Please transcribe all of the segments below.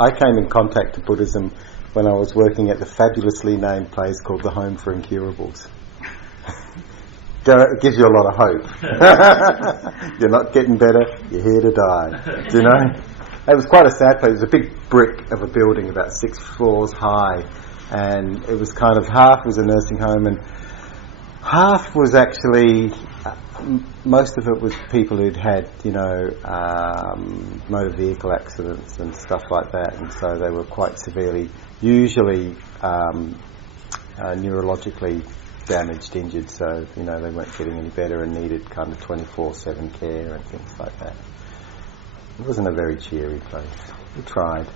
I came in contact with Buddhism when I was working at the fabulously named place called the Home for Incurables. It gives you a lot of hope. You're not getting better, you're here to die. Do you know? It was quite a sad place. It was a big brick of a building about 6 floors high, and it was kind of half was a nursing home and half was actually, most of it was people who'd had, motor vehicle accidents and stuff like that, and so they were quite severely, usually neurologically damaged, injured, so, they weren't getting any better and needed kind of 24/7 care and things like that. It wasn't a very cheery place. We tried,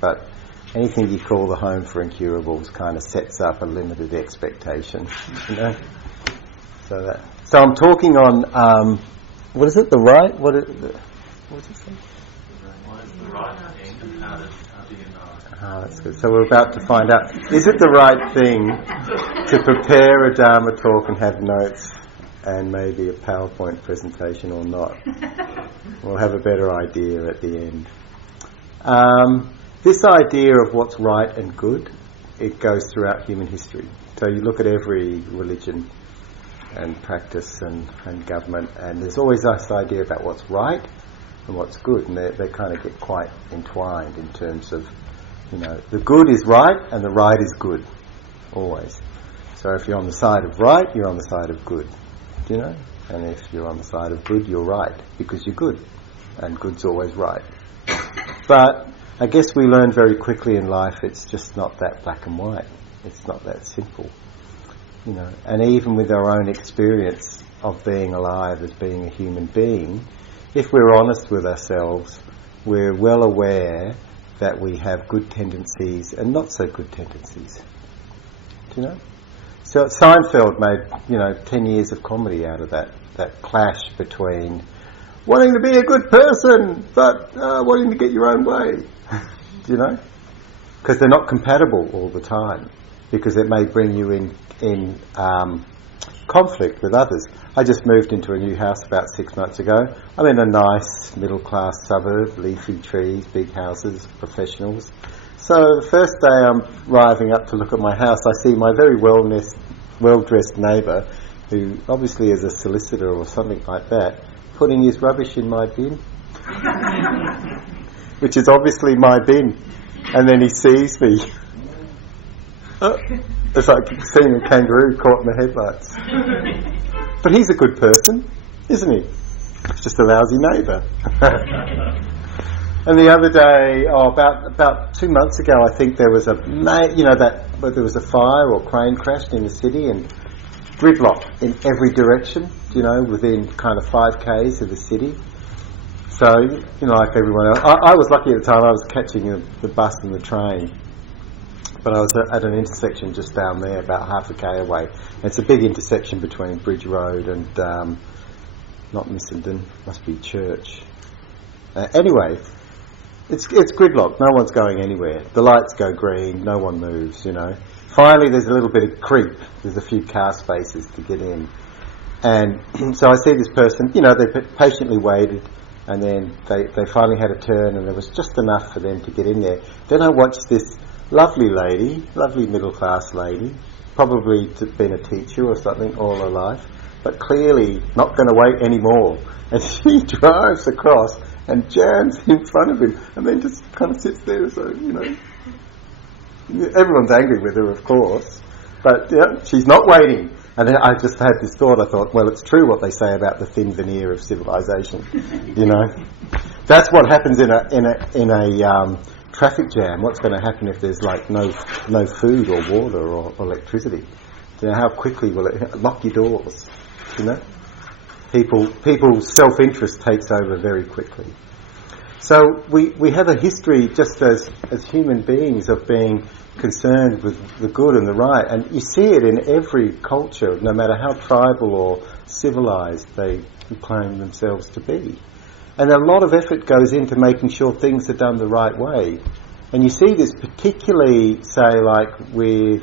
but anything you call the Home for Incurables kind of sets up a limited expectation, So I'm talking on, what is it, the right? What's it say? What is the right thing and how do you know? That's good. So we're about to find out, is it the right thing to prepare a Dharma talk and have notes and maybe a PowerPoint presentation or not? We'll have a better idea at the end. This idea of what's right and good, it goes throughout human history. So you look at every religion and practice and government, and there's always this idea about what's right and what's good, and they kind of get quite entwined in terms of, the good is right and the right is good, always. So if you're on the side of right, you're on the side of good, and if you're on the side of good, you're right, because you're good, and good's always right. But I guess we learn very quickly in life it's just not that black and white. It's not that simple, And even with our own experience of being alive as being a human being, if we're honest with ourselves, we're well aware that we have good tendencies and not so good tendencies. So Seinfeld made, 10 years of comedy out of that clash between wanting to be a good person but wanting to get your own way. Because they're not compatible all the time, because it may bring you in conflict with others. I just moved into a new house about 6 months ago. I'm in a nice middle-class suburb, leafy trees, big houses, professionals. So the first day I'm arriving up to look at my house, I see my very well-dressed neighbour, who obviously is a solicitor or something like that, putting his rubbish in my bin, which is obviously my bin. And then he sees me. It's like seeing a kangaroo caught in the headlights. But he's a good person, isn't he? He's just a lousy neighbour. And the other day, about 2 months ago, I think there was there was a fire or crane crashed in the city, and gridlock in every direction, within kind of 5 k's of the city. So, like everyone else, I was lucky at the time. I was catching the bus and the train, but I was at an intersection just down there, about half a k away. It's a big intersection between Bridge Road and not Missenden, must be Church. Anyway, it's gridlock. No one's going anywhere. The lights go green. No one moves. Finally, there's a little bit of creep. There's a few car spaces to get in, and so I see this person. They patiently waited. And then they finally had a turn, and there was just enough for them to get in there. Then I watched this lovely middle-class lady, probably been a teacher or something all her life, but clearly not going to wait anymore. And she drives across and jams in front of him, and then just kind of sits there. So, everyone's angry with her, of course, but she's not waiting. And then I just had this thought. I thought, well, it's true what they say about the thin veneer of civilization. That's what happens in a traffic jam. What's going to happen if there's no food or water or electricity? How quickly will it lock your doors? People's self-interest takes over very quickly. So we have a history just as human beings of being concerned with the good and the right, and you see it in every culture, no matter how tribal or civilized they claim themselves to be. And a lot of effort goes into making sure things are done the right way. And you see this particularly, say, like with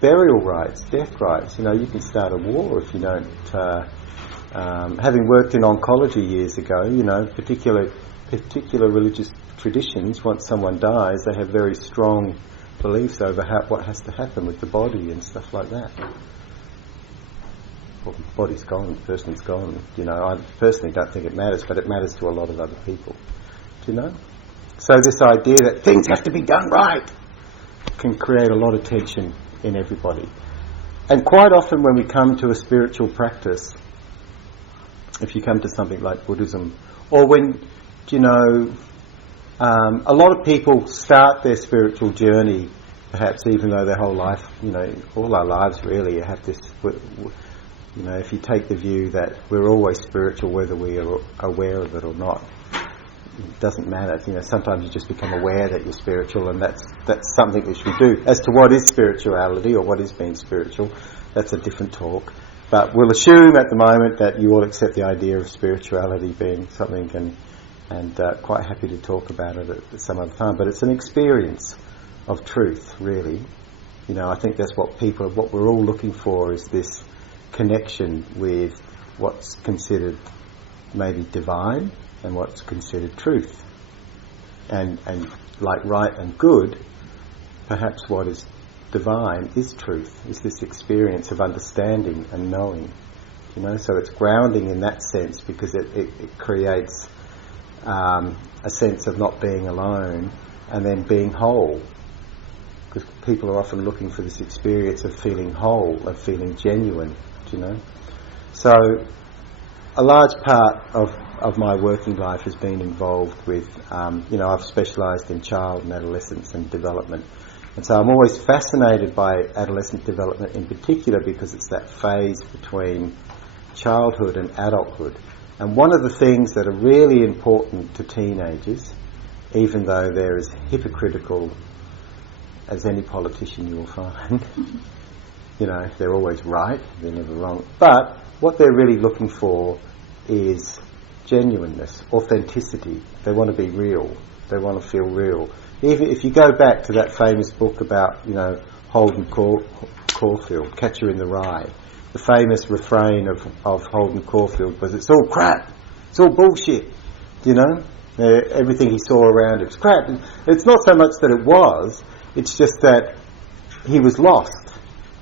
burial rites, death rites. You can start a war if you don't. Having worked in oncology years ago, particular religious traditions, once someone dies, they have very strong beliefs over what has to happen with the body and stuff like that. Well, the body's gone, the person's gone. I personally don't think it matters, but it matters to a lot of other people. Do you know? So this idea that things have to be done right can create a lot of tension in everybody. And quite often when we come to a spiritual practice, if you come to something like Buddhism, or when, a lot of people start their spiritual journey, perhaps even though their whole life, all our lives really have this, if you take the view that we're always spiritual whether we are aware of it or not, it doesn't matter. Sometimes you just become aware that you're spiritual, and that's something which we do. As to what is spirituality or what is being spiritual, that's a different talk. But we'll assume at the moment that you all accept the idea of spirituality being something, and quite happy to talk about it at some other time. But it's an experience of truth, really. I think that's what we're all looking for, is this connection with what's considered maybe divine and what's considered truth. And like right and good, perhaps what is divine is truth, is this experience of understanding and knowing. So it's grounding in that sense, because it creates a sense of not being alone and then being whole. Because people are often looking for this experience of feeling whole, of feeling genuine, So a large part of my working life has been involved with, I've specialised in child and adolescence and development. And so I'm always fascinated by adolescent development in particular, because it's that phase between childhood and adulthood. And one of the things that are really important to teenagers, even though they're as hypocritical as any politician you will find, they're always right, they're never wrong. But what they're really looking for is genuineness, authenticity. They want to be real. They want to feel real. Even if you go back to that famous book about, Holden Caulfield, Catcher in the Rye, the famous refrain of Holden Caulfield was, "It's all crap. It's all bullshit." Everything he saw around it was crap. It's not so much that it was, it's just that he was lost.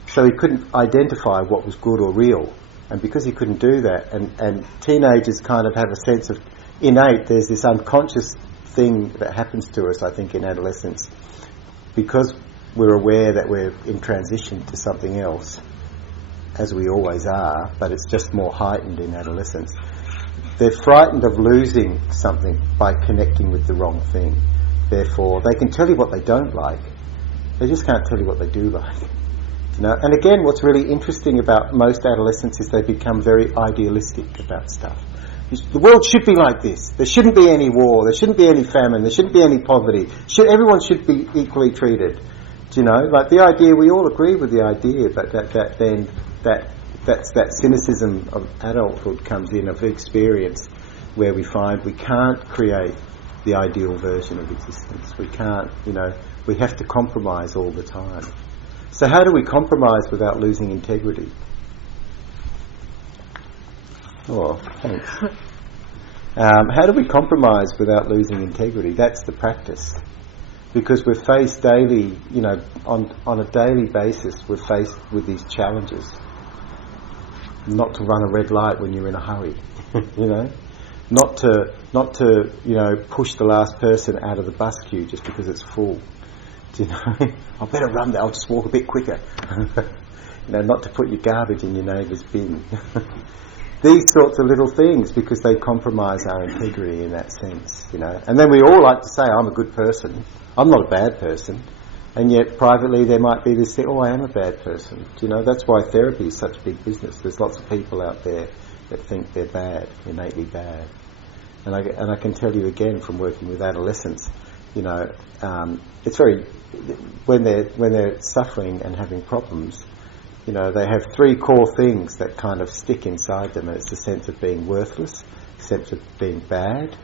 So he couldn't identify what was good or real. And because he couldn't do that, and teenagers kind of have a sense of innate, there's this unconscious thing that happens to us, I think, in adolescence, because we're aware that we're in transition to something else, as we always are, but it's just more heightened in adolescence. They're frightened of losing something by connecting with the wrong thing. Therefore, they can tell you what they don't like, they just can't tell you what they do like. And again, what's really interesting about most adolescents is they become very idealistic about stuff. The world should be like this. There shouldn't be any war. There shouldn't be any famine. There shouldn't be any poverty. Everyone should be equally treated. Like the idea, we all agree with the idea, but that cynicism of adulthood comes in, of experience, where we find we can't create the ideal version of existence. We can't, we have to compromise all the time. So how do we compromise without losing integrity? Oh, thanks. How do we compromise without losing integrity? That's the practice. Because we're faced daily, on a daily basis, we're faced with these challenges. Not to run a red light when you're in a hurry, Not to push the last person out of the bus queue just because it's full. I better run there, I'll just walk a bit quicker. Not to put your garbage in your neighbour's bin. These sorts of little things, because they compromise our integrity in that sense, And then we all like to say, I'm a good person, I'm not a bad person. And yet privately there might be this thing, I am a bad person. That's why therapy is such big business. There's lots of people out there that think they're bad, innately bad. And I can tell you again from working with adolescents, it's very, when they're suffering and having problems, they have three core things that kind of stick inside them, and it's the sense of being worthless, the sense of being bad,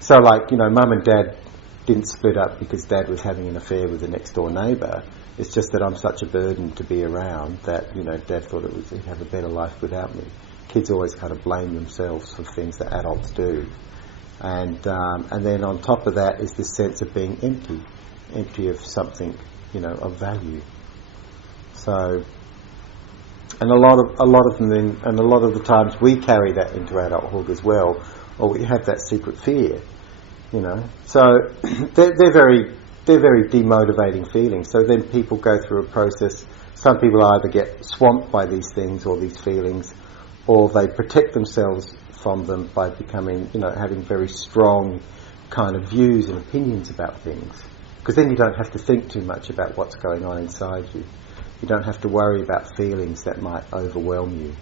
So mum and dad didn't split up because dad was having an affair with the next door neighbour. It's just that I'm such a burden to be around that, dad thought he'd have a better life without me. Kids always kind of blame themselves for things that adults do. and then on top of that is this sense of being empty of something, of value. So, and a lot of them then, and a lot of the times we carry that into adulthood as well, or we have that secret fear, So they're very demotivating feelings. So then people go through a process. Some people either get swamped by these things or these feelings, or they protect themselves from them by becoming, having very strong kind of views and opinions about things. Because then you don't have to think too much about what's going on inside you. You don't have to worry about feelings that might overwhelm you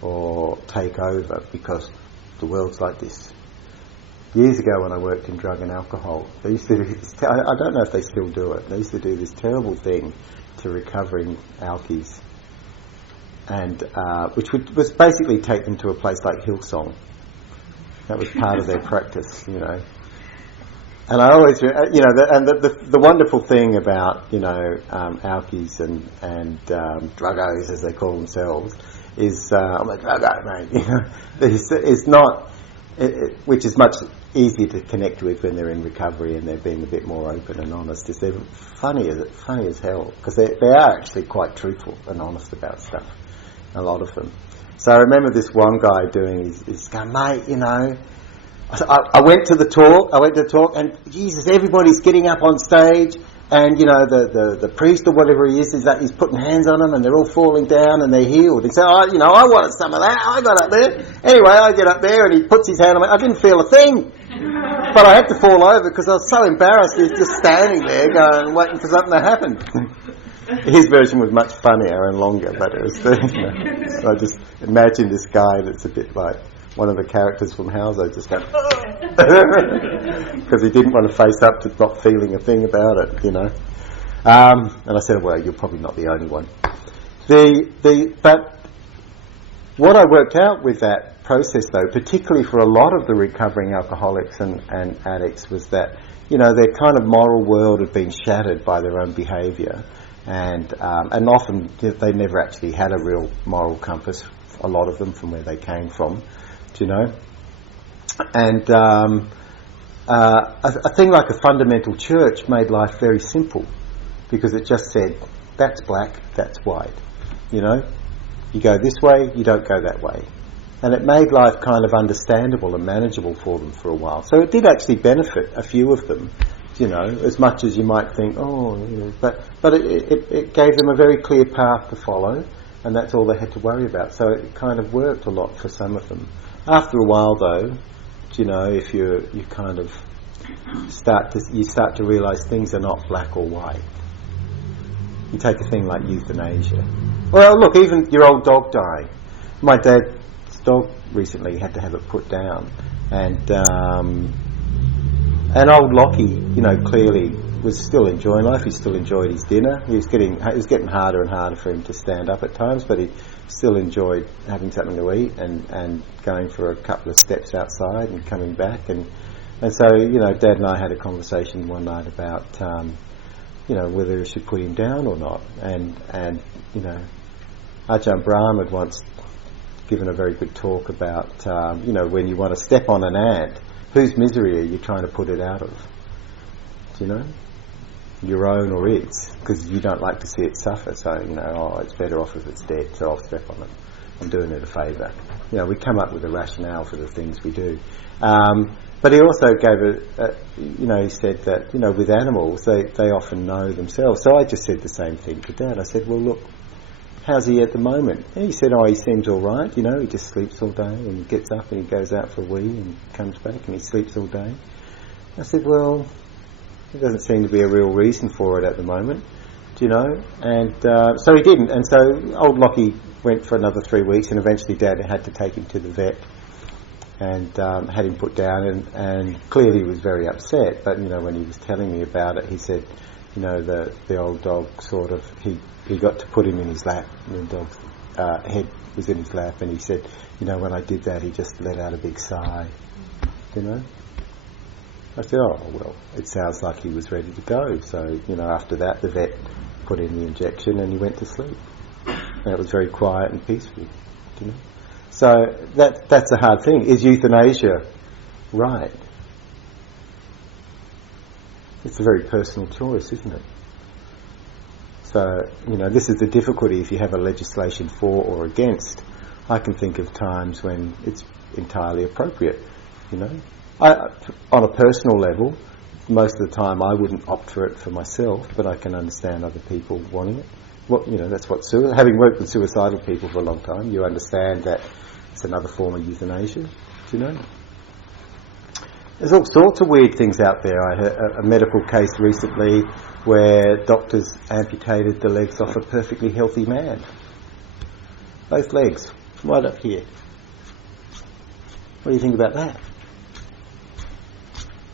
or take over, because the world's like this. Years ago when I worked in drug and alcohol, they used to do this, I don't know if they still do it, they used to do this terrible thing to recovering alkies, and which was basically take them to a place like Hillsong. That was part of their practice, And I always, the wonderful thing about, alkies and druggos, as they call themselves, is, I'm a druggo, mate, it's not, which is much easier to connect with when they're in recovery and they're being a bit more open and honest, is they're funny as hell, because they are actually quite truthful and honest about stuff, a lot of them. So I remember this one guy doing his going, mate, I went to the talk, and Jesus, everybody's getting up on stage, and the priest or whatever he is that he's putting hands on them, and they're all falling down and they're healed. And so I wanted some of that. I got up there. Anyway, I get up there and he puts his hand on me. I didn't feel a thing, but I had to fall over because I was so embarrassed. He was just standing there going, waiting for something to happen. His version was much funnier and longer, but it was. So I just imagine this guy that's a bit like one of the characters from Hauser, just going, because he didn't want to face up to not feeling a thing about it, And I said, well, you're probably not the only one. But what I worked out with that process, though, particularly for a lot of the recovering alcoholics and addicts, was that, their kind of moral world had been shattered by their own behaviour, and often they never actually had a real moral compass, a lot of them, from where they came from. And a thing like a fundamental church made life very simple, because it just said, that's black, that's white. You go this way, you don't go that way. And it made life kind of understandable and manageable for them for a while. So it did actually benefit a few of them, as much as you might think, but it gave them a very clear path to follow, and that's all they had to worry about. So it kind of worked a lot for some of them. After a while, though, if you kind of start to realise things are not black or white. You take a thing like euthanasia. Well, look, even your old dog dying. My dad's dog recently had to have it put down, and old Lockie, clearly was still enjoying life. He still enjoyed his dinner. It was getting harder and harder for him to stand up at times, but he still enjoyed having something to eat and going for a couple of steps outside and coming back. And so, Dad and I had a conversation one night about, whether we should put him down or not. And Ajahn Brahm had once given a very good talk about, when you want to step on an ant, whose misery are you trying to put it out of? Your own or its, because you don't like to see it suffer. So it's better off if it's dead, so I'll step on it. I'm doing it a favour. We come up with a rationale for the things we do. But he also gave he said that with animals they often know themselves. So I just said the same thing to Dad. I said, well, look, how's he at the moment? And he said, he seems all right. He just sleeps all day and he gets up and he goes out for a wee and comes back and he sleeps all day. I said, well, there doesn't seem to be a real reason for it at the moment, and so he didn't. And so old Lockie went for another 3 weeks, and eventually Dad had to take him to the vet and had him put down, and clearly he was very upset. But when he was telling me about it, he said, the old dog sort of, he got to put him in his lap, and the dog's head was in his lap, and he said, when I did that, he just let out a big sigh, I said, well, it sounds like he was ready to go. So, after that, the vet put in the injection and he went to sleep. And it was very quiet and peaceful, So that's a hard thing. Is euthanasia right? It's a very personal choice, isn't it? So, this is the difficulty if you have a legislation for or against. I can think of times when it's entirely appropriate, on a personal level, most of the time I wouldn't opt for it for myself, but I can understand other people wanting it. That's what having worked with suicidal people for a long time, you understand that it's another form of euthanasia, There's all sorts of weird things out there. I heard a medical case recently where doctors amputated the legs off a perfectly healthy man. Both legs, right up here. What do you think about that?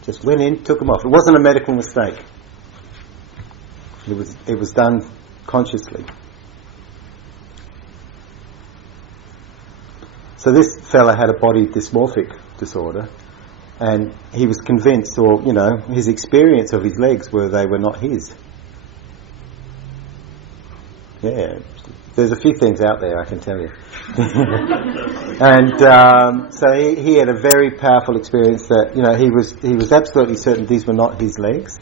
Just went in, took them off. It wasn't a medical mistake. It was done consciously. So this fella had a body dysmorphic disorder, and he was convinced, or his experience of his legs they were not his. Yeah, there's a few things out there, I can tell you. And so he had a very powerful experience that he was absolutely certain these were not his legs,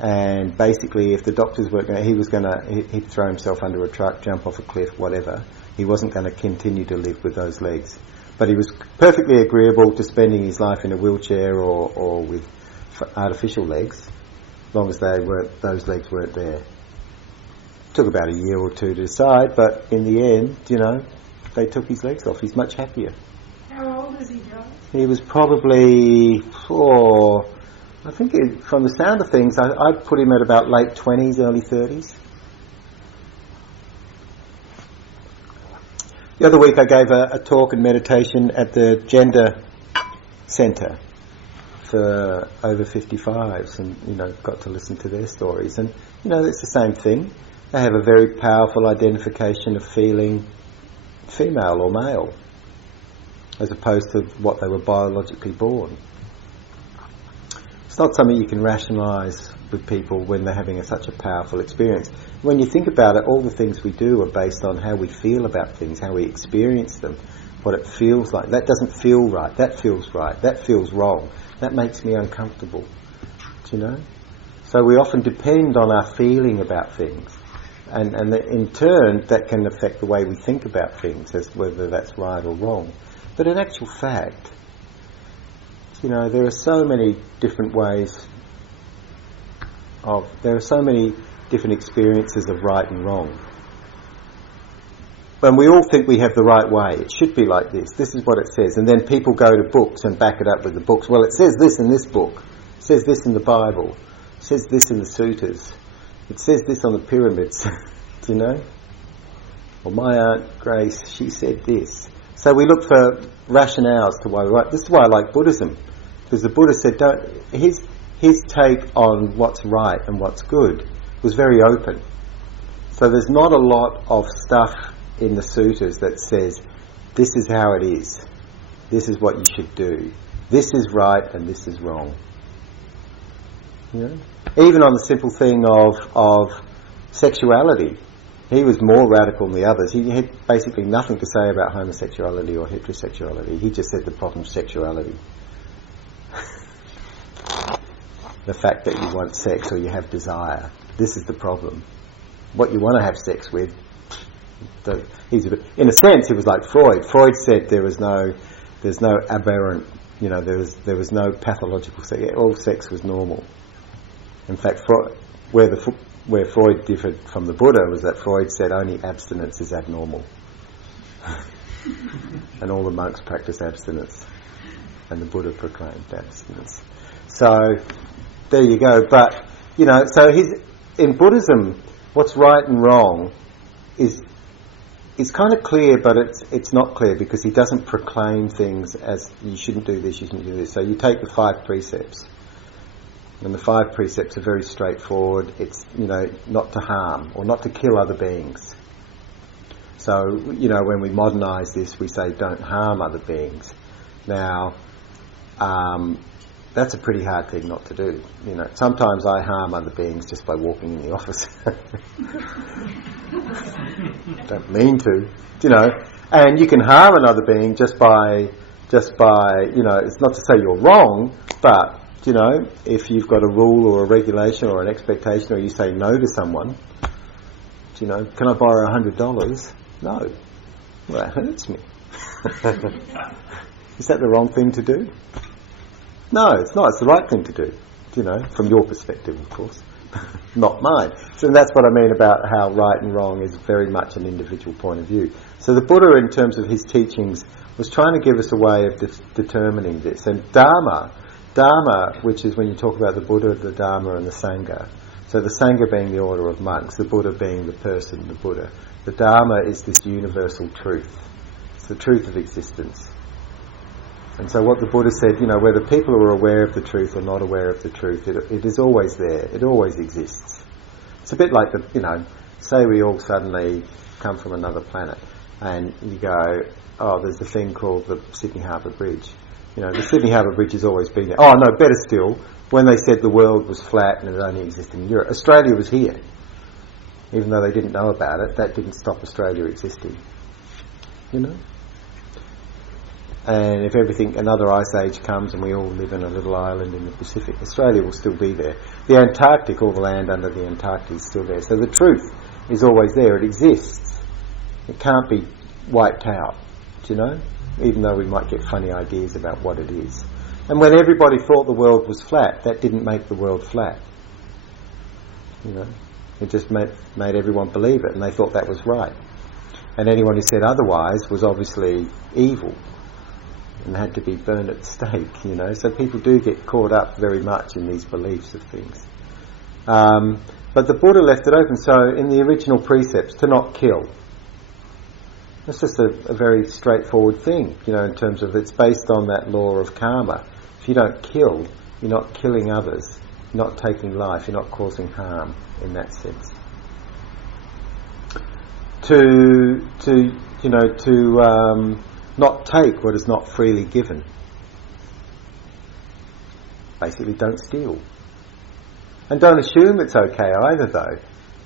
and basically if the doctors weren't going, he'd throw himself under a truck, jump off a cliff, whatever. He wasn't going to continue to live with those legs, but he was perfectly agreeable to spending his life in a wheelchair or with artificial legs, as long as those legs weren't there. Took about a year or two to decide, but in the end, they took his legs off. He's much happier. How old is he, Giles? He was probably, I think from the sound of things, I'd put him at about late 20s, early 30s. The other week I gave a talk and meditation at the Gender Centre for over 55s, and got to listen to their stories, and it's the same thing. They have a very powerful identification of feeling female or male, as opposed to what they were biologically born. It's not something you can rationalise with people when they're having such a powerful experience. When you think about it, all the things we do are based on how we feel about things, how we experience them, what it feels like. That doesn't feel right, that feels right, that feels wrong, that makes me uncomfortable. So we often depend on our feeling about things. And in turn, that can affect the way we think about things, as whether that's right or wrong. But in actual fact, there are so many different ways there are so many different experiences of right and wrong. And we all think we have the right way. It should be like this. This is what it says. And then people go to books and back it up with the books. Well, it says this in this book. It says this in the Bible. It says this in the Suttas. It says this on the pyramids, Or my Aunt Grace, she said this. So we look for rationales to why we're right. This is why I like Buddhism, because the Buddha said, his take on what's right and what's good was very open. So there's not a lot of stuff in the Suttas that says, this is how it is, this is what you should do, this is right and this is wrong. Even on the simple thing of sexuality, he was more radical than the others. He had basically nothing to say about homosexuality or heterosexuality. He just said the problem is sexuality. The fact that you want sex or you have desire, this is the problem. What you want to have sex with, in a sense, it was like Freud. Freud said there's no aberrant, there was no pathological sex. All sex was normal. In fact, where Freud differed from the Buddha was that Freud said only abstinence is abnormal. And all the monks practiced abstinence. And the Buddha proclaimed abstinence. So, there you go. But, so in Buddhism, what's right and wrong is kind of clear, but it's not clear, because he doesn't proclaim things as you shouldn't do this, you shouldn't do this. So you take the 5 precepts. And the 5 precepts are very straightforward. It's, not to harm or not to kill other beings. So, when we modernise this, we say don't harm other beings. Now, that's a pretty hard thing not to do. Sometimes I harm other beings just by walking in the office. Don't mean to, And you can harm another being just by, it's not to say you're wrong, but you know, if you've got a rule or a regulation or an expectation, or you say no to someone, you know, can I borrow $100? No. Well, that hurts me. Is that the wrong thing to do? No, it's not. It's the right thing to do, you know, from your perspective, of course, not mine. So that's what I mean about how right and wrong is very much an individual point of view. So the Buddha, in terms of his teachings, was trying to give us a way of determining this. And Dharma, which is when you talk about the Buddha, the Dharma and the Sangha. So the Sangha being the order of monks, the Buddha being the person, the Buddha. The Dharma is this universal truth. It's the truth of existence. And so what the Buddha said, you know, whether people are aware of the truth or not aware of the truth, it is always there. It always exists. It's a bit like you know, say we all suddenly come from another planet and you go, oh, there's a thing called the Sydney Harbour Bridge. You know, the Sydney Harbour Bridge has always been there. Oh, no, better still, when they said the world was flat and it only existed in Europe, Australia was here. Even though they didn't know about it, that didn't stop Australia existing. You know? And if another ice age comes and we all live in a little island in the Pacific, Australia will still be there. The Antarctic, all the land under the Antarctic is still there. So the truth is always there. It exists. It can't be wiped out, do you know? Even though we might get funny ideas about what it is. And when everybody thought the world was flat, that didn't make the world flat. You know? It just made everyone believe it, and they thought that was right. And anyone who said otherwise was obviously evil and had to be burned at the stake, you know. So people do get caught up very much in these beliefs of things. But the Buddha left it open. So in the original precepts, to not kill. It's just a very straightforward thing, you know, in terms of it's based on that law of karma. If you don't kill, you're not killing others, you're not taking life, you're not causing harm in that sense. To not take what is not freely given. Basically, don't steal. And don't assume it's okay either, though.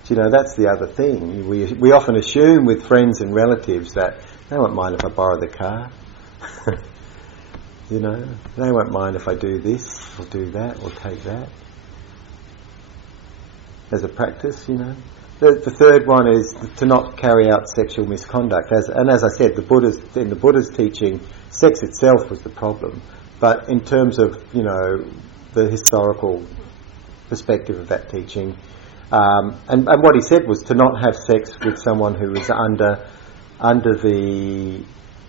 You know, that's the other thing. We often assume with friends and relatives that they won't mind if I borrow the car. You know, they won't mind if I do this or do that or take that. As a practice, you know. The third one is to not carry out sexual misconduct. As I said, in the Buddha's teaching, sex itself was the problem. But in terms of, you know, the historical perspective of that teaching, and what he said was to not have sex with someone who was under the,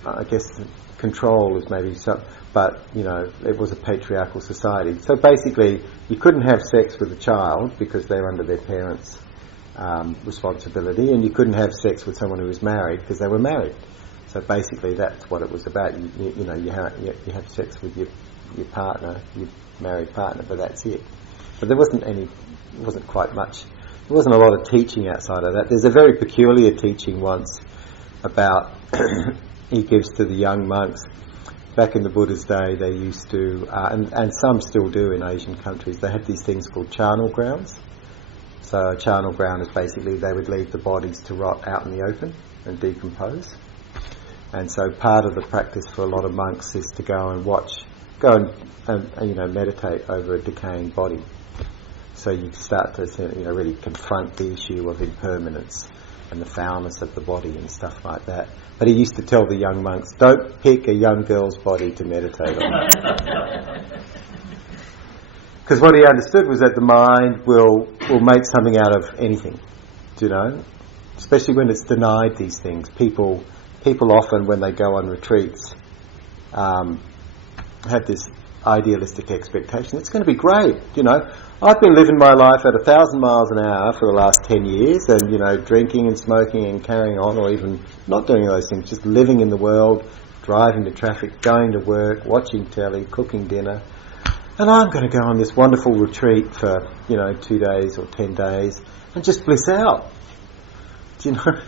I guess, control is maybe so, but you know, it was a patriarchal society. So basically, you couldn't have sex with a child because they're under their parents' responsibility, and you couldn't have sex with someone who was married because they were married. So basically, that's what it was about. You have sex with your partner, your married partner, but that's it. But there wasn't quite much. There wasn't a lot of teaching outside of that. There's a very peculiar teaching once about he gives to the young monks. Back in the Buddha's day, they used to, and some still do in Asian countries, they had these things called charnel grounds. So a charnel ground is basically they would leave the bodies to rot out in the open and decompose. And so part of the practice for a lot of monks is to go and meditate over a decaying body. So you start to really confront the issue of impermanence and the foulness of the body and stuff like that. But he used to tell the young monks, don't pick a young girl's body to meditate on. Because what he understood was that the mind will make something out of anything, you know, especially when it's denied these things. People often, when they go on retreats, have this idealistic expectation. It's going to be great, you know. I've been living my life at 1,000 miles an hour for the last 10 years and, you know, drinking and smoking and carrying on, or even not doing those things, just living in the world, driving to traffic, going to work, watching telly, cooking dinner. And I'm going to go on this wonderful retreat for, 2 days or 10 days and just bliss out. Do you know?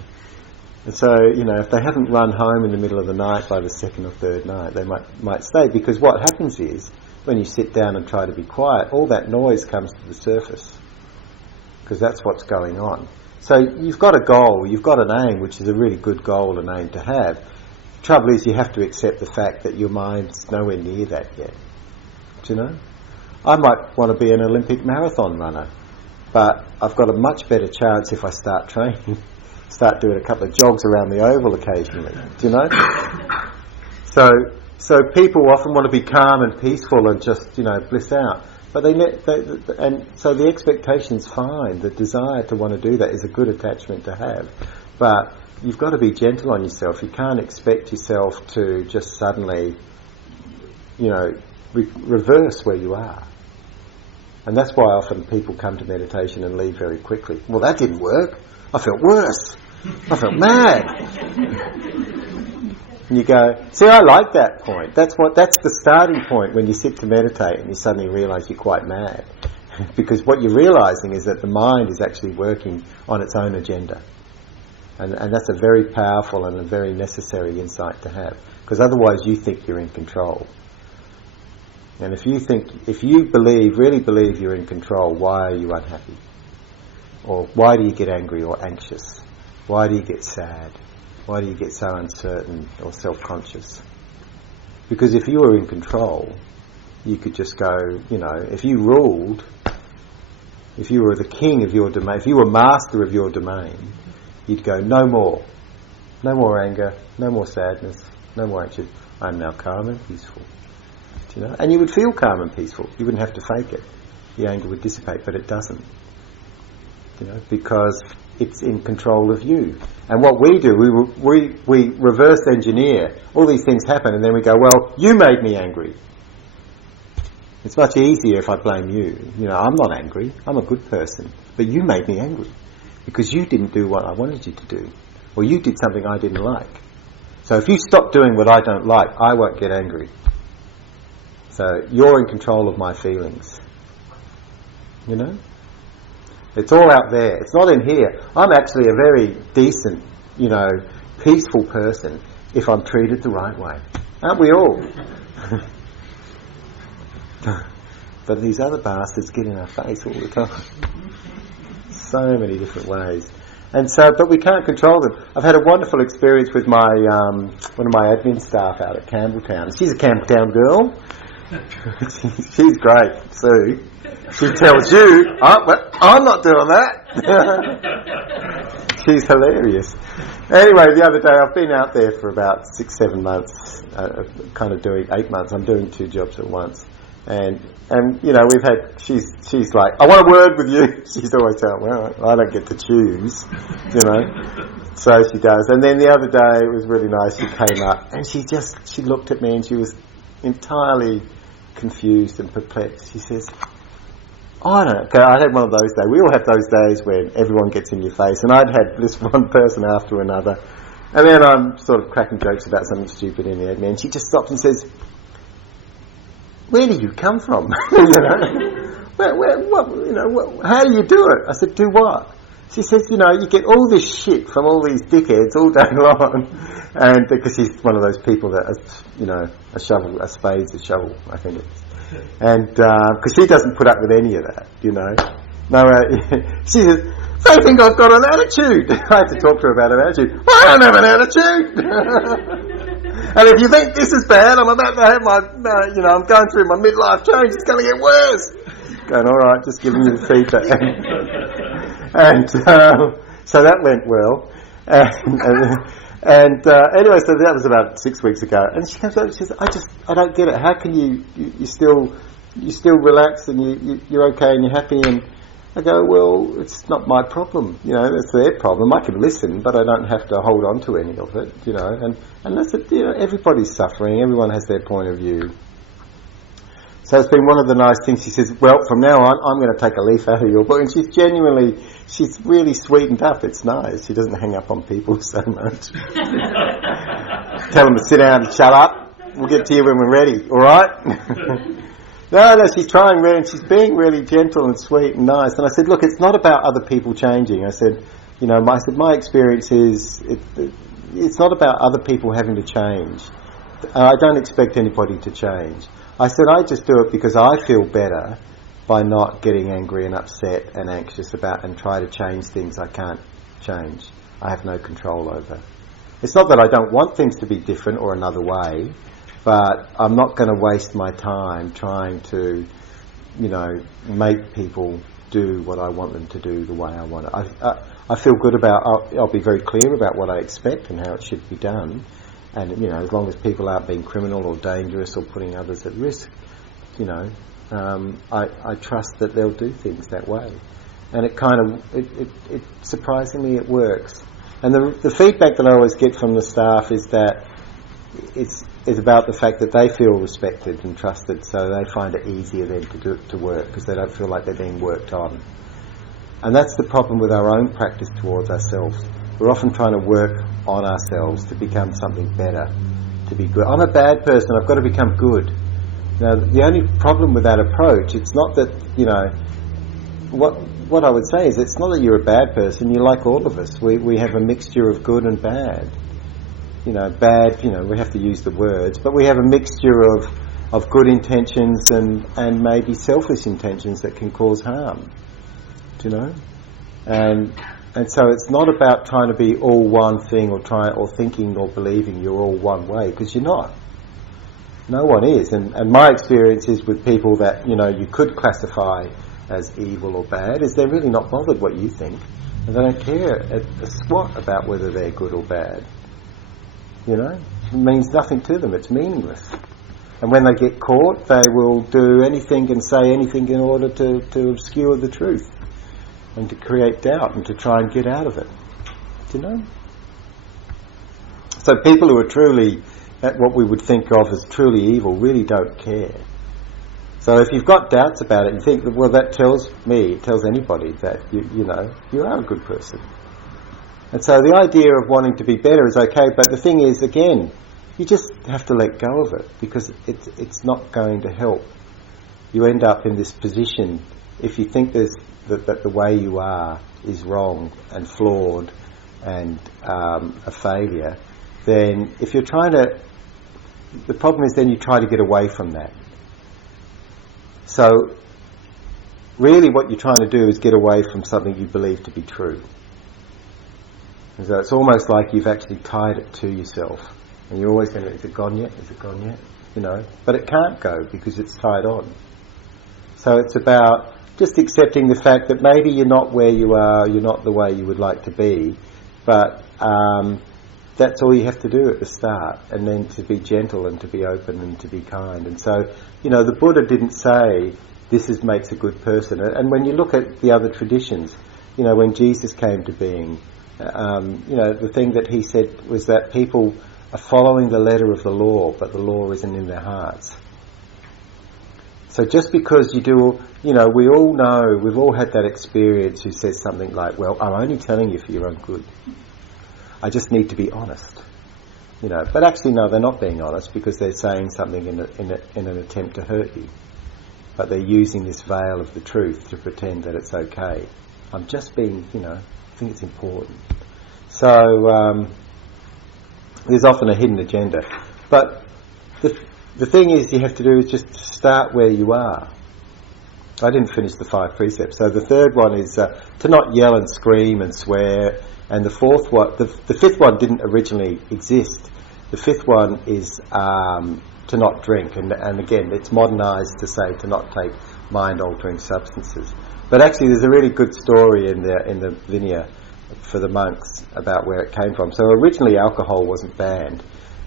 And so, if they haven't run home in the middle of the night by the second or third night, they might stay. Because what happens is, when you sit down and try to be quiet, all that noise comes to the surface. Because that's what's going on. So you've got a goal, you've got an aim, which is a really good goal and aim to have. The trouble is you have to accept the fact that your mind's nowhere near that yet. Do you know? I might want to be an Olympic marathon runner, but I've got a much better chance if I start training, start doing a couple of jogs around the oval occasionally, do you know? So people often want to be calm and peaceful and just, bliss out. But and so the expectation's fine. The desire to want to do that is a good attachment to have. But you've got to be gentle on yourself. You can't expect yourself to just suddenly, reverse where you are. And that's why often people come to meditation and leave very quickly. Well, that didn't work. I felt worse. I felt mad. And you go, see, I like that point. That's the starting point when you sit to meditate and you suddenly realise you're quite mad. Because what you're realising is that the mind is actually working on its own agenda. And that's a very powerful and a very necessary insight to have. Because otherwise you think you're in control. And if you really believe you're in control, why are you unhappy? Or why do you get angry or anxious? Why do you get sad? Why do you get so uncertain or self-conscious? Because if you were in control, you could just go, if you ruled, if you were the king of your domain, if you were master of your domain, you'd go, no more anger, no more sadness, no more anxiety. I'm now calm and peaceful. And you would feel calm and peaceful. You wouldn't have to fake it. The anger would dissipate, but it doesn't. Because it's in control of you. And what we do, we reverse engineer. All these things happen, and then we go, well, you made me angry. It's much easier if I blame you. I'm not angry. I'm a good person. But you made me angry because you didn't do what I wanted you to do, or you did something I didn't like. So if you stop doing what I don't like, I won't get angry. So you're in control of my feelings. It's all out there. It's not in here. I'm actually a very decent, peaceful person if I'm treated the right way. Aren't we all? But these other bastards get in our face all the time. So many different ways. But we can't control them. I've had a wonderful experience with my one of my admin staff out at Camperdown. She's a Camperdown girl. She's great, Sue. She tells you, I'm not doing that. She's hilarious. Anyway, the other day, I've been out there for about 6-7 months, kind of doing 8 months. I'm doing 2 jobs at once. And we've had, she's like, I want a word with you. She's always saying, well, I don't get to choose, So she does. And then the other day, it was really nice, she came up and she looked at me and she was entirely confused and perplexed. She says, I don't know. I had one of those days. We all have those days when everyone gets in your face, and I'd had this one person after another. And then I'm sort of cracking jokes about something stupid in the admin, and she just stops and says, where do you come from? How do you do it? I said, do what? She says, you get all this shit from all these dickheads all day long. And because she's one of those people that, a spade's a shovel, I think it's. And because she doesn't put up with any of that, No, she says, they think I've got an attitude. I had to talk to her about her attitude. I don't have an attitude. And if you think this is bad, I'm about to have I'm going through my midlife change. It's going to get worse. Going, all right, just giving you the feedback. And so that went well. And anyway, so that was about 6 weeks ago. And she comes over and she says, I don't get it. How can you still relax and you're okay and you're happy? And I go, well, it's not my problem. It's their problem. I can listen, but I don't have to hold on to any of it, And that's it, everybody's suffering. Everyone has their point of view. So it's been one of the nice things. She says, well, from now on, I'm going to take a leaf out of your book. And she's really sweetened up. It's nice. She doesn't hang up on people so much. Tell them to sit down and shut up. We'll get to you when we're ready, all right? No, she's trying really, and she's being really gentle and sweet and nice. And I said, look, it's not about other people changing. I said, my experience is, it's not about other people having to change. I don't expect anybody to change. I said, I just do it because I feel better by not getting angry and upset and anxious about and try to change things I can't change. I have no control over. It's not that I don't want things to be different or another way, but I'm not going to waste my time trying to make people do what I want them to do the way I want it. I feel good about. I'll be very clear about what I expect and how it should be done, and as long as people aren't being criminal or dangerous or putting others at risk, I trust that they'll do things that way, and it surprisingly it works. And the feedback that I always get from the staff is that it's about the fact that they feel respected and trusted, so they find it easier then to work because they don't feel like they're being worked on. And that's the problem with our own practice towards ourselves. We're often trying to work on ourselves to become something better, to be good. I'm a bad person, I've got to become good. Now, the only problem with that approach, it's not that, what I would say is it's not that you're a bad person, you're like all of us. We have a mixture of good and bad. Bad, we have to use the words, but we have a mixture of good intentions and maybe selfish intentions that can cause harm. And so it's not about trying to be all one thing or thinking or believing you're all one way, because you're not. No one is. And my experience is with people that you could classify as evil or bad is they're really not bothered what you think, and they don't care a squat about whether they're good or bad. It means nothing to them. It's meaningless. And when they get caught, they will do anything and say anything in order to obscure the truth and to create doubt and to try and get out of it. So people who are truly at what we would think of as truly evil really don't care. So if you've got doubts about it, you think, well, that tells anybody that you are a good person. And so the idea of wanting to be better is okay, but the thing is, again, you just have to let go of it because it's not going to help. You end up in this position if you think that the way you are is wrong and flawed and a failure. Then if you're the problem is then you try to get away from that. So really what you're trying to do is get away from something you believe to be true. And so it's almost like you've actually tied it to yourself. And you're always going to, is it gone yet? Is it gone yet? But it can't go because it's tied on. So it's about just accepting the fact that maybe you're not where you are, you're not the way you would like to be, but that's all you have to do at the start, and then to be gentle and to be open and to be kind. And so, the Buddha didn't say this makes a good person. And when you look at the other traditions, when Jesus came to being, the thing that he said was that people are following the letter of the law, but the law isn't in their hearts. So just because you do, we all know, we've all had that experience who says something like, well, I'm only telling you for your own good. I just need to be honest. But actually, no, they're not being honest because they're saying something in an attempt to hurt you. But they're using this veil of the truth to pretend that it's okay. I'm just being, I think it's important. So there's often a hidden agenda. But the thing is you have to do is just start where you are. I didn't finish the 5 precepts. So the third one is to not yell and scream and swear. And the fourth one, the fifth one didn't originally exist. The fifth one is to not drink. And again, it's modernised to say to not take mind-altering substances. But actually there's a really good story in the Vinaya for the monks about where it came from. So originally alcohol wasn't banned.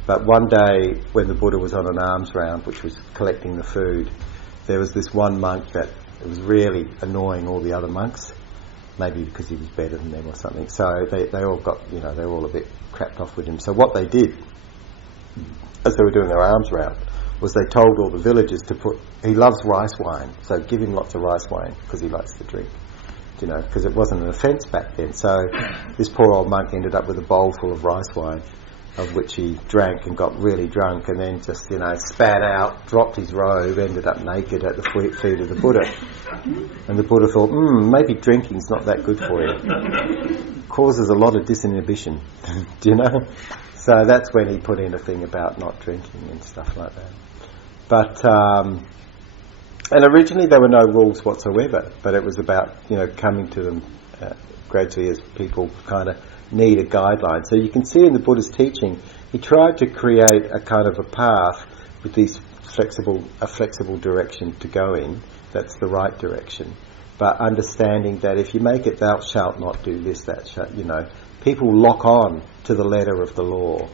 But one day when the Buddha was on an alms round, which was collecting the food, there was this one monk that it was really annoying all the other monks, maybe because he was better than them or something. So they all got, they were all a bit crapped off with him. So what they did, as they were doing their alms round, was they told all the villagers he loves rice wine, so give him lots of rice wine because he likes to drink, because it wasn't an offence back then. So this poor old monk ended up with a bowl full of rice wine, of which he drank and got really drunk, and then just, spat out, dropped his robe, ended up naked at the feet of the Buddha. And the Buddha thought, maybe drinking's not that good for you. Causes a lot of disinhibition, So that's when he put in a thing about not drinking and stuff like that. But, and originally there were no rules whatsoever, but it was about, coming to them gradually as people kind of need a guideline. So you can see in the Buddha's teaching, he tried to create a kind of a path with these flexible direction to go in, that's the right direction. But understanding that if you make it thou shalt not do this, that shalt, people lock on to the letter of the law,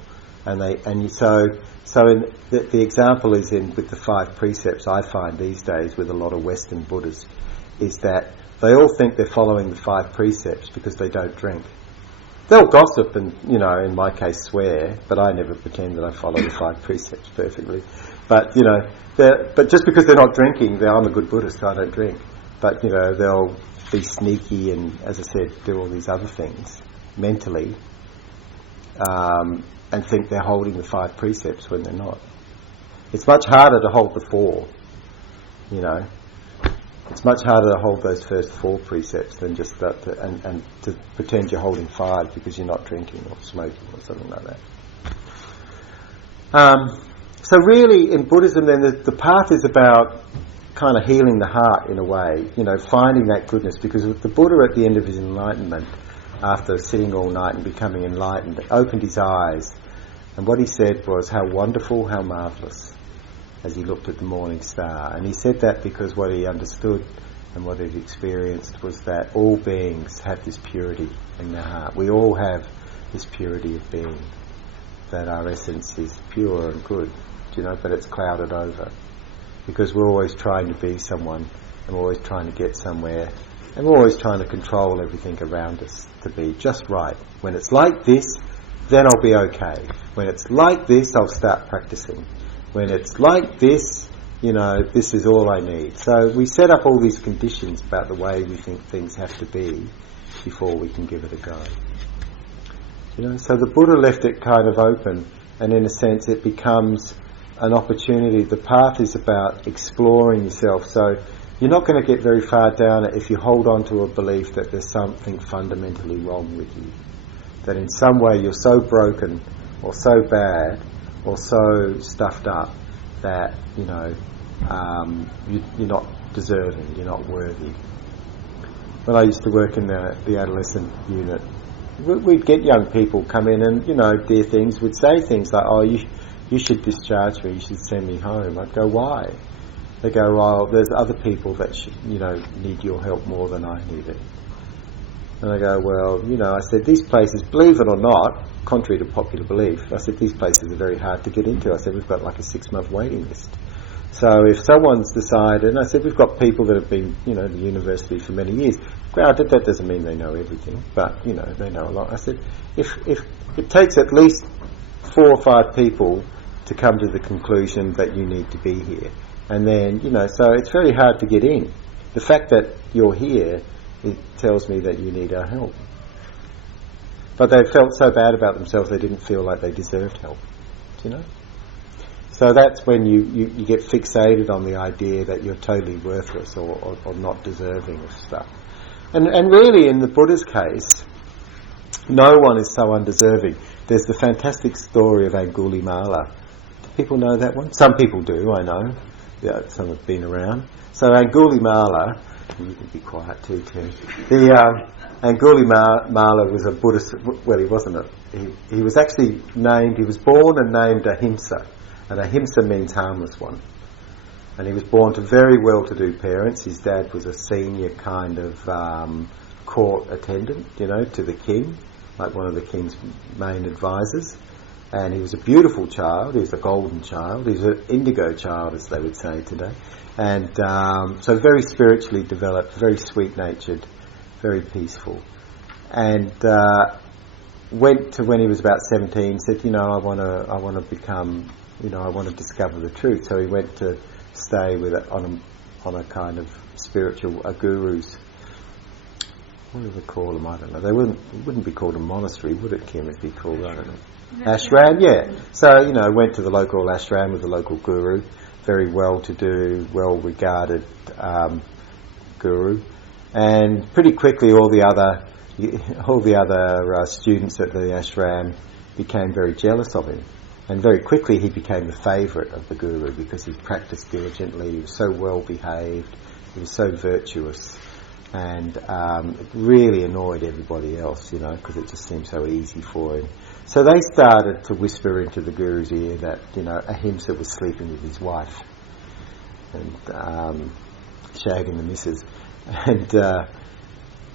so in the example is in with the 5 precepts. I find these days with a lot of Western Buddhists is that they all think they're following the 5 precepts because they don't drink. They'll gossip and, in my case swear, but I never pretend that I follow the 5 precepts perfectly. But, but just because they're not drinking, I'm a good Buddhist, so I don't drink. But, they'll be sneaky and, as I said, do all these other things mentally, and think they're holding the 5 precepts when they're not. It's much harder to hold the 4, It's much harder to hold those first 4 precepts than just start and to pretend you're holding 5 because you're not drinking or smoking or something like that. So really, in Buddhism, then the path is about kind of healing the heart in a way, finding that goodness. Because the Buddha, at the end of his enlightenment, after sitting all night and becoming enlightened, opened his eyes, and what he said was, "How wonderful, how marvellous," as he looked at the morning star. And he said that because what he understood and what he'd experienced was that all beings have this purity in their heart. We all have this purity of being, that our essence is pure and good, but it's clouded over. Because we're always trying to be someone, and we're always trying to get somewhere, and we're always trying to control everything around us to be just right. When it's like this, then I'll be okay. When it's like this, I'll start practicing. When it's like this, this is all I need. So we set up all these conditions about the way we think things have to be before we can give it a go. So the Buddha left it kind of open, and in a sense it becomes an opportunity. The path is about exploring yourself. So you're not going to get very far down it if you hold on to a belief that there's something fundamentally wrong with you. That in some way you're so broken or so bad or so stuffed up that, you're not deserving, you're not worthy. When I used to work in the adolescent unit, we'd get young people come in and, dear things, would say things like, "Oh, you should discharge me, you should send me home." I'd go, "Why?" They go, "Well, there's other people that need your help more than I need it." And I go, "Well, I said, these places, believe it or not, contrary to popular belief, I said, these places are very hard to get into. I said, we've got like a 6-month waiting list. So if someone's decided," and I said, "we've got people that have been, at the university for many years. Granted, that doesn't mean they know everything, but, they know a lot." I said, if it takes at least 4 or 5 people to come to the conclusion that you need to be here, and then, so it's very hard to get in. The fact that you're here, it tells me that you need our help. But they felt so bad about themselves they didn't feel like they deserved help. So that's when you get fixated on the idea that you're totally worthless or not deserving of stuff. And really, in the Buddha's case, no one is so undeserving. There's the fantastic story of Angulimala. Do people know that one? Some people do, I know. Yeah, some have been around. So Angulimala, you can be quiet too, Tim. Angulimala was a Buddhist. Well, he wasn't he was actually named. He was born and named Ahimsa, and Ahimsa means harmless one. And he was born to very well-to-do parents. His dad was a senior kind of court attendant, to the king, like one of the king's main advisors. And he was a beautiful child. He was a golden child. He was an indigo child, as they would say today. And so very spiritually developed, very sweet-natured, very peaceful. And went to, when he was about 17, said, I want to become, I want to discover the truth. So he went to stay with on a kind of spiritual, a guru's, what do they call them? I don't know. It wouldn't be called a monastery, would it, Kim? It'd be called, I don't know. Ashram, yeah. So, went to the local ashram with the local guru, very well-to-do, well-regarded guru, and pretty quickly all the other students at the ashram became very jealous of him, and very quickly he became the favourite of the guru because he practiced diligently, he was so well-behaved, he was so virtuous, and it really annoyed everybody else, because it just seemed so easy for him. So they started to whisper into the guru's ear that, Ahimsa was sleeping with his wife. And shagging the missus,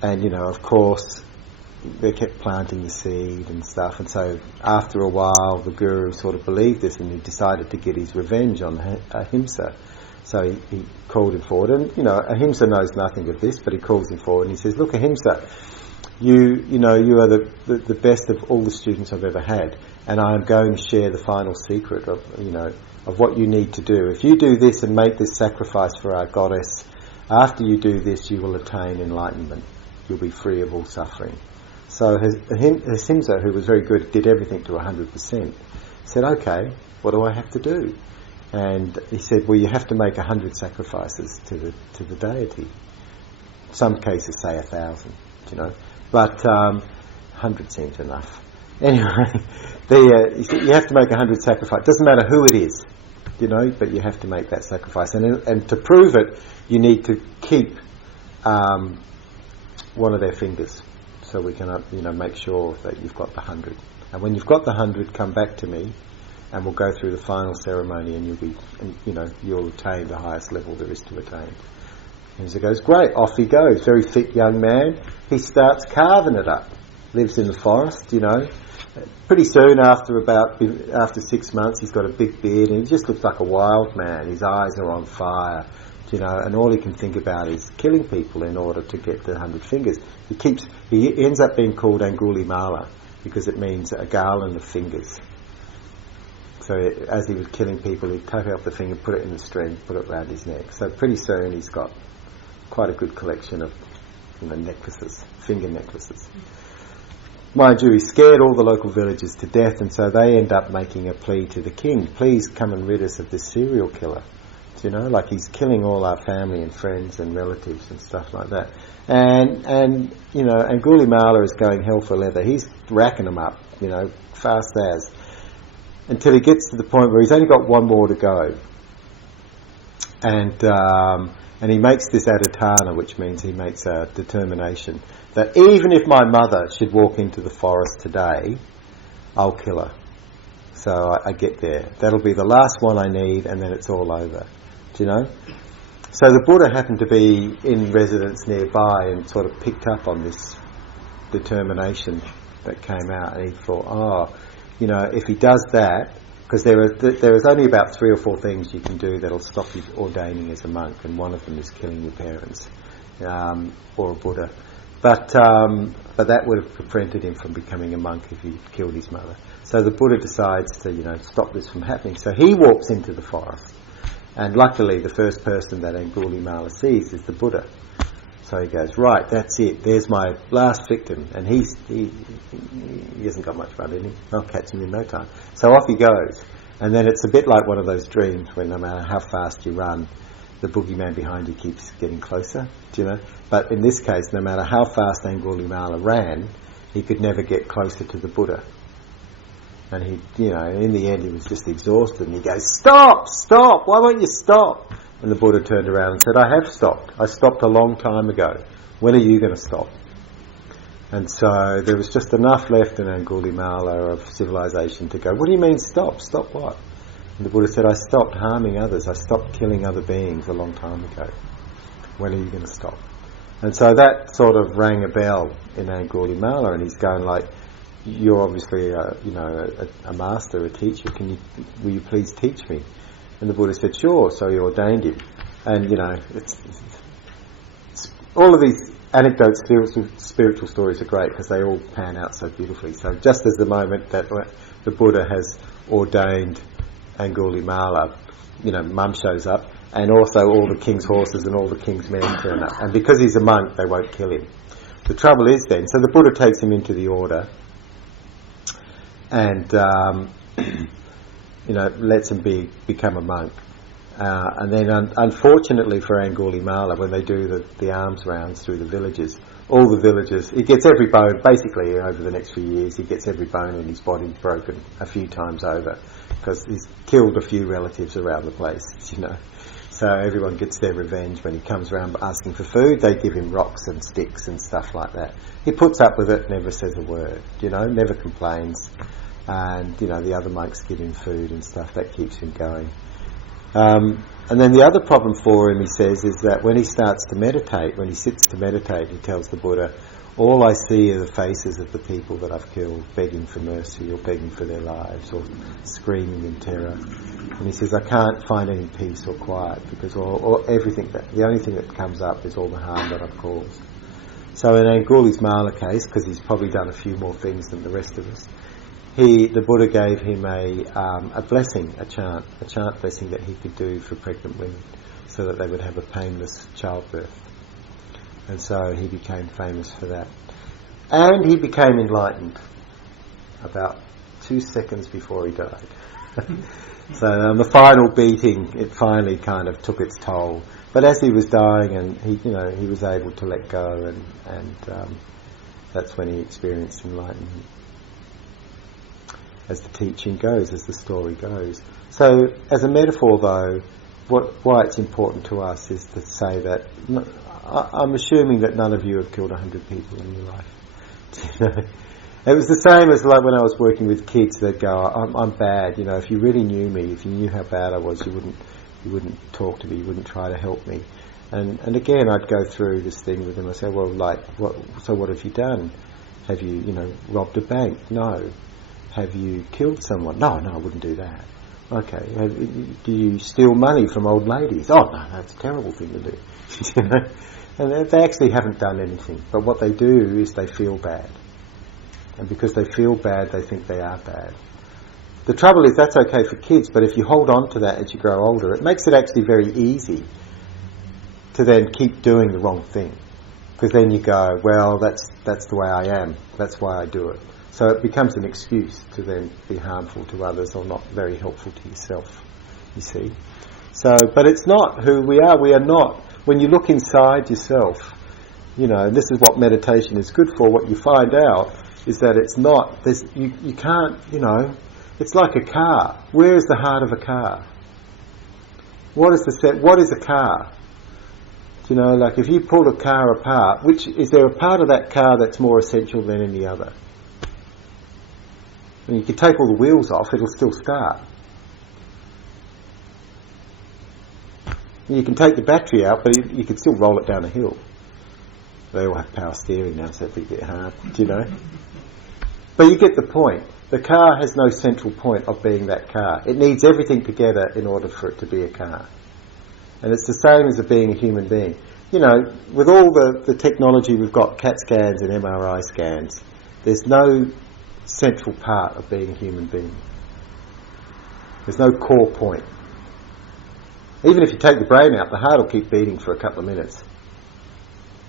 and you know, of course, they kept planting the seed and stuff, and so after a while the guru sort of believed this, and he decided to get his revenge on Ahimsa. So he called him forward, and you know, Ahimsa knows nothing of this, but he calls him forward and he says, look, Ahimsa, you know, you are the best of all the students I've ever had, and I am going to share the final secret of, you know, of what you need to do. If you do this and make this sacrifice for our goddess, after you do this you will attain enlightenment. You'll be free of all suffering. So Ahimsa, who was very good, did everything to 100%, said, okay, what do I have to do? And he said, well, you have to make 100 sacrifices to the deity. Some cases say 1,000, you know, but 100 seems enough. Anyway, he said, you have to make 100 sacrifices. It doesn't matter who it is, you know, but you have to make that sacrifice. And to prove it, you need to keep one of their fingers, so we can, you know, make sure that you've got the 100. And when you've got the 100, come back to me, and we'll go through the final ceremony, and you'll attain the highest level there is to attain. And he goes, great, off he goes. Very fit young man. He starts carving it up. Lives in the forest, you know. Pretty soon, after 6 months, he's got a big beard, and he just looks like a wild man. His eyes are on fire, you know, and all he can think about is killing people in order to get the 100 fingers. He ends up being called Angulimala because it means a garland of fingers. So as he was killing people, he'd cut off the finger, put it in the string, put it around his neck. So pretty soon he's got quite a good collection of, you know, necklaces, finger necklaces. Mind you, he scared all the local villagers to death, and so they end up making a plea to the king, please come and rid us of this serial killer. You know, like he's killing all our family and friends and relatives and stuff like that. And you know, Angulimala is going hell for leather. He's racking them up, you know, fast as, until he gets to the point where he's only got one more to go. And he makes this aditana, which means he makes a determination that even if my mother should walk into the forest today, I'll kill her. So I get there. That'll be the last one I need, and then it's all over. Do you know? So the Buddha happened to be in residence nearby and sort of picked up on this determination that came out, and he thought, oh, you know, if he does that, because there is only about 3 or 4 things you can do that'll stop you ordaining as a monk, and one of them is killing your parents or a Buddha. But that would have prevented him from becoming a monk if he killed his mother. So the Buddha decides to, you know, stop this from happening. So he walks into the forest, and luckily the first person that Angulimala sees is the Buddha. So he goes, right, that's it, there's my last victim, and he hasn't got much blood in him, I'll catch him in no time. So off he goes, and then it's a bit like one of those dreams when no matter how fast you run, the boogeyman behind you keeps getting closer, do you know? But in this case, no matter how fast Angulimala ran, he could never get closer to the Buddha. And he, you know, in the end he was just exhausted, and he goes, stop, why won't you stop? And the Buddha turned around and said, I have stopped. I stopped a long time ago. When are you going to stop? And so there was just enough left in Angulimala of civilization to go, what do you mean stop? Stop what? And the Buddha said, I stopped harming others. I stopped killing other beings a long time ago. When are you going to stop? And so that sort of rang a bell in Angulimala, and he's going like, you're obviously a master, a teacher. Will you please teach me? And the Buddha said, sure. So he ordained him. And, you know, it's all of these anecdotes, spiritual stories are great because they all pan out so beautifully. So just as the moment that the Buddha has ordained Angulimala, you know, Mum shows up, and also all the king's horses and all the king's men turn up. And because he's a monk, they won't kill him. The trouble is then, so the Buddha takes him into the order and lets him become a monk. And then unfortunately for Angulimala, when they do the alms rounds through the villages, all the villagers, he gets every bone, basically over the next few years, he gets every bone in his body broken a few times over, because he's killed a few relatives around the place, you know. So everyone gets their revenge. When he comes around asking for food, they give him rocks and sticks and stuff like that. He puts up with it, never says a word, you know, never complains. And, you know, the other monks give him food and stuff, that keeps him going. And then the other problem for him, he says, is that when he starts to meditate, when he sits to meditate, he tells the Buddha, all I see are the faces of the people that I've killed, begging for mercy or begging for their lives or screaming in terror. And he says, I can't find any peace or quiet because the only thing that comes up is all the harm that I've caused. So in Anguli's Mala case, because he's probably done a few more things than the rest of us, the Buddha gave him a blessing, a chant blessing that he could do for pregnant women so that they would have a painless childbirth. And so he became famous for that. And he became enlightened about 2 seconds before he died. So on the final beating, it finally kind of took its toll. But as he was dying, and he was able to let go, and that's when he experienced enlightenment. As the teaching goes, as the story goes. So, as a metaphor, though, why it's important to us is to say that I'm assuming that none of you have killed 100 people in your life. It was the same as like when I was working with kids. They'd go, "I'm bad." If you really knew me, if you knew how bad I was, you wouldn't talk to me, you wouldn't try to help me. And again, I'd go through this thing with them. I say, "Well, what have you done? Have you, robbed a bank? No. Have you killed someone? No, I wouldn't do that. Okay. Do you steal money from old ladies? Oh, no, that's a terrible thing to do." And they actually haven't done anything. But what they do is they feel bad. And because they feel bad, they think they are bad. The trouble is that's okay for kids, but if you hold on to that as you grow older, it makes it actually very easy to then keep doing the wrong thing. Because then you go, well, that's the way I am. That's why I do it. So it becomes an excuse to then be harmful to others or not very helpful to yourself, you see. So, but it's not who we are. We are not. When you look inside yourself, and this is what meditation is good for, what you find out is that it's not, you can't, it's like a car. Where is the heart of a car? What is a car? Like if you pull a car apart, is there a part of that car that's more essential than any other? And you can take all the wheels off, it'll still start. You can take the battery out, but you can still roll it down a hill. They all have power steering now, so it's a bit hard, But you get the point. The car has no central point of being that car. It needs everything together in order for it to be a car. And it's the same as being a human being. With all the technology we've got, CAT scans and MRI scans, there's no central part of being a human being. There's no core point. Even if you take the brain out, the heart will keep beating for a couple of minutes.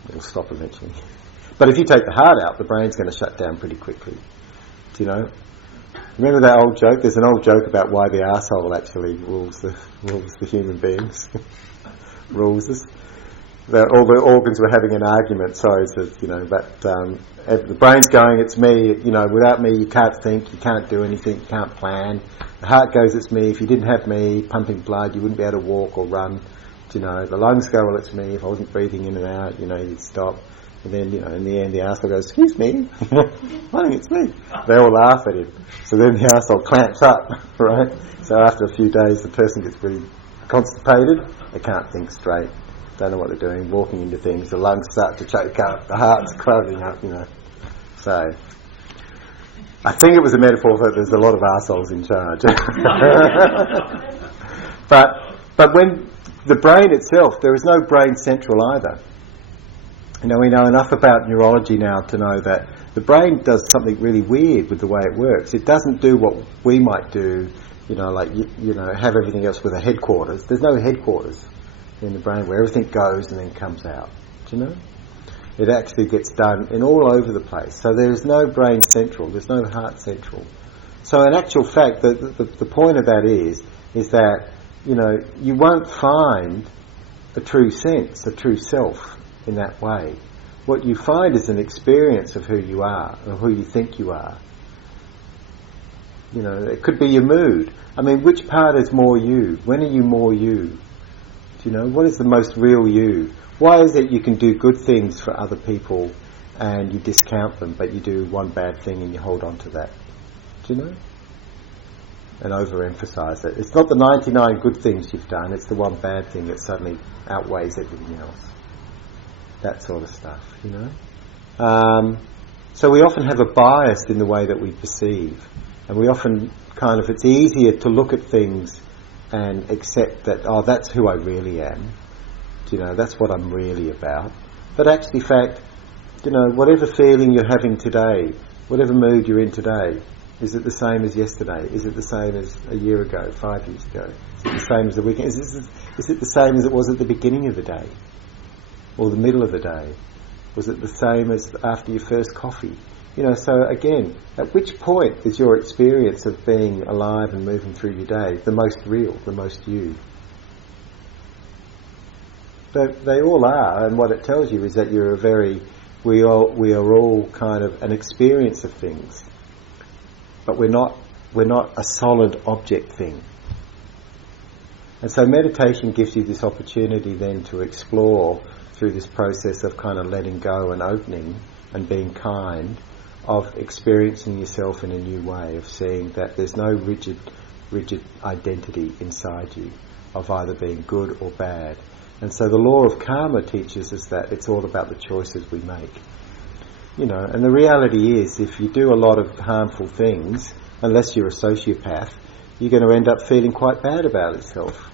It'll stop eventually. But if you take the heart out, the brain's going to shut down pretty quickly. Do you know? Remember that old joke? There's an old joke about why the arsehole actually rules the human beings. Rules us. All the organs were having an argument, but the brain's going, it's me, without me you can't think, you can't do anything, you can't plan. The heart goes, it's me, if you didn't have me pumping blood, you wouldn't be able to walk or run. The lungs go, well, it's me, if I wasn't breathing in and out, you'd stop. And then, in the end, the arsehole goes, excuse me, I think it's me. They all laugh at him. So then the arsehole clamps up, right? So after a few days, the person gets really constipated, they can't think straight. Don't know what they're doing, walking into things, the lungs start to choke up, the heart's clogging up, So, I think it was a metaphor that there's a lot of arseholes in charge. But when the brain itself, there is no brain central either. We know enough about neurology now to know that the brain does something really weird with the way it works. It doesn't do what we might do, have everything else with a headquarters. There's no headquarters in the brain where everything goes and then comes out. Do you know? It actually gets done in all over the place. So there is no brain central. There's no heart central. So in actual fact, the point of that is that, you won't find a true sense, a true self in that way. What you find is an experience of who you are, or who you think you are. It could be your mood. Which part is more you? When are you more you? What is the most real you? Why is it you can do good things for other people and you discount them, but you do one bad thing and you hold on to that? Do you know? and overemphasize it. It's not the 99 good things you've done, it's the one bad thing that suddenly outweighs everything else. That sort of stuff, you know. So we often have a bias in the way that we perceive, and we often it's easier to look at things and accept that, oh, that's who I really am, you know, that's what I'm really about. But actually, in fact, you know, whatever feeling you're having today, whatever mood you're in today, is it the same as yesterday? Is it the same as a year ago, 5 years ago? Is it the same as the weekend? Is it the same as it was at the beginning of the day? Or the middle of the day? Was it the same as after your first coffee? You know, so again, at which point is your experience of being alive and moving through your day the most real, the most you? They all are, and what it tells you is that we are all kind of an experience of things, but we're not a solid object thing. And so meditation gives you this opportunity then to explore through this process of kind of letting go and opening and being kind, of experiencing yourself in a new way, of seeing that there's no rigid identity inside you of either being good or bad. And so the law of karma teaches us that it's all about the choices we make. You know, and the reality is, if you do a lot of harmful things, unless you're a sociopath, you're going to end up feeling quite bad about yourself.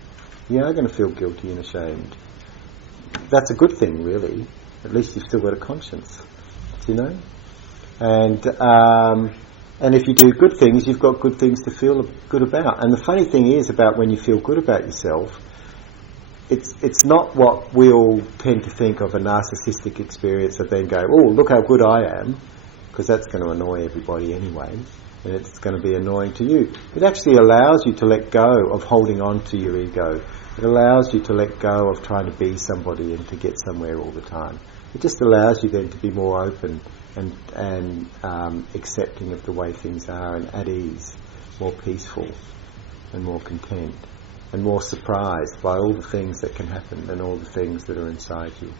You are going to feel guilty and ashamed. That's a good thing, really. At least you've still got a conscience, you know. And if you do good things, you've got good things to feel good about. And the funny thing is about when you feel good about yourself, it's not what we all tend to think of a narcissistic experience of then go, oh, look how good I am, because that's going to annoy everybody anyway, and it's going to be annoying to you. It actually allows you to let go of holding on to your ego. It allows you to let go of trying to be somebody and to get somewhere all the time. It just allows you then to be more open and accepting of the way things are, and at ease, more peaceful and more content, and more surprised by all the things that can happen and all the things that are inside you.